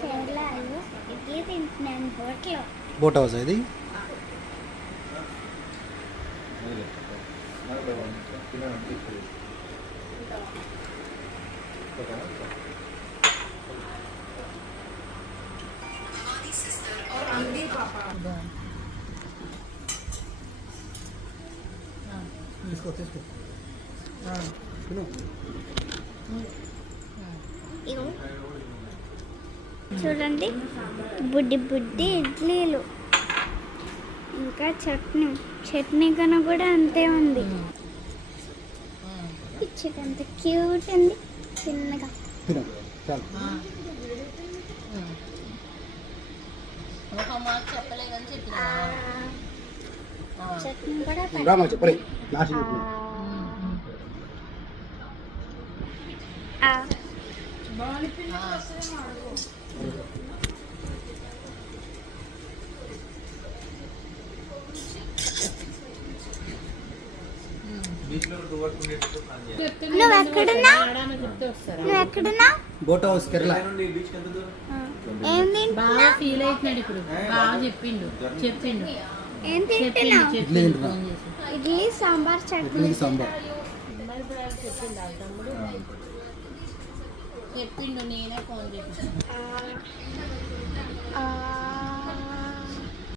కేరళలో ఇడ్లీ తింటున్నాను బోట్లో. బోట్ హౌస్ ఇది. చూడండి బుడ్డి బుడ్డి ఇడ్లీలు, ఇంకా చట్నీ కన్నా కూడా అంతే ఉంది. పిచ్చిగా అంత క్యూట్ ఉంది చిన్నగా. చట్నీ కూడా నువ్వెక్కడున్నా? Boat house Kerala. బాగా ఫీల్ అవుతున్నాడు ఇప్పుడు. బాగా చెప్పిండు. ఏం తింటున్నావు? ఇడ్లీ సాంబార్ చట్నీ. చెప్పిండు, నేనే ఫోన్ చేసి